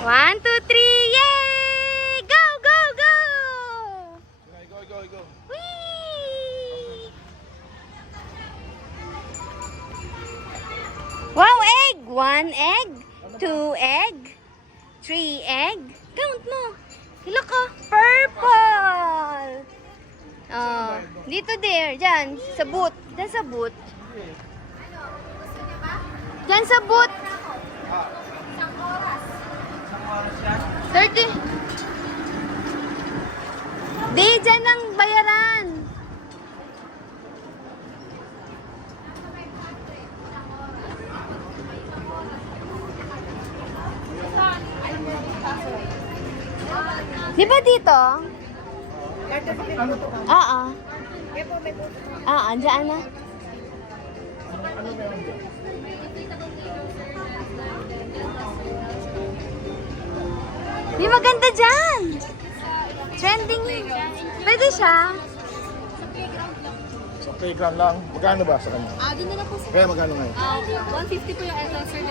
1, 2, 3, yay! Go, go, go! Go. Whee! Wow, egg! 1 egg, 2 egg, 3 egg. Count mo. Look ko. Purple! Oh, dito there. Diyan, sa boot. Diyan sa boot. Diyan sa boot. 30. Di, dyan ang bayaran. Di ba dito? Ano to? Oo. Oo, dyan na. Ano meron dyan? Di maganda dyan. Trending. Pwede siya. Sa playground lang. Magkano ba sa kanya? Doon na lang po sir. Kaya magkano ngayon? 150 po yung entrance sir.